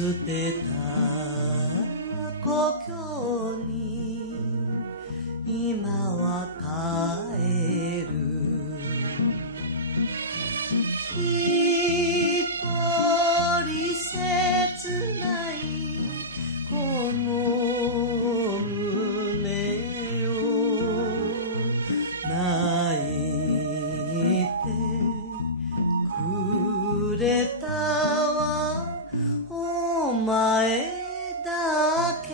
捨てた故郷に今は帰る。一人切ないこの胸を泣いてくれたわお前だけ。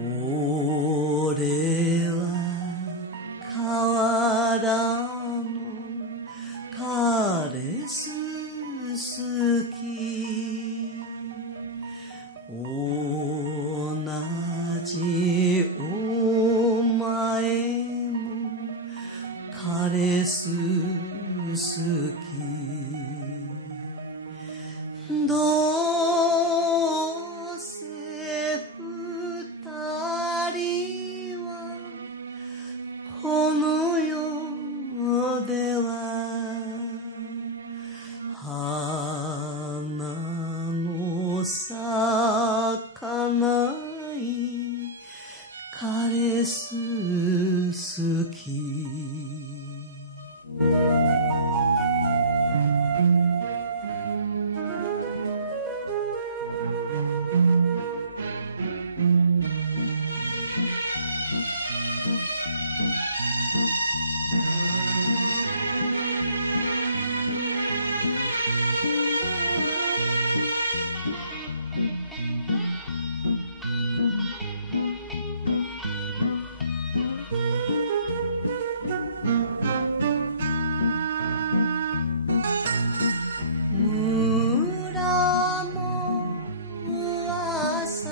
俺は河原のカレス好き。同じお前もカレス好き。どうせ二人はこの世では花の咲かないカレス好き。村も朝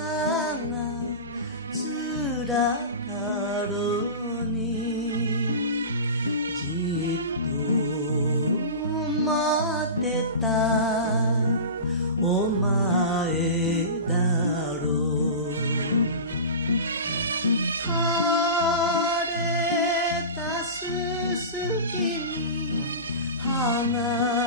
がつらかろにじっと待ってたお前だろう。枯れたすすきに花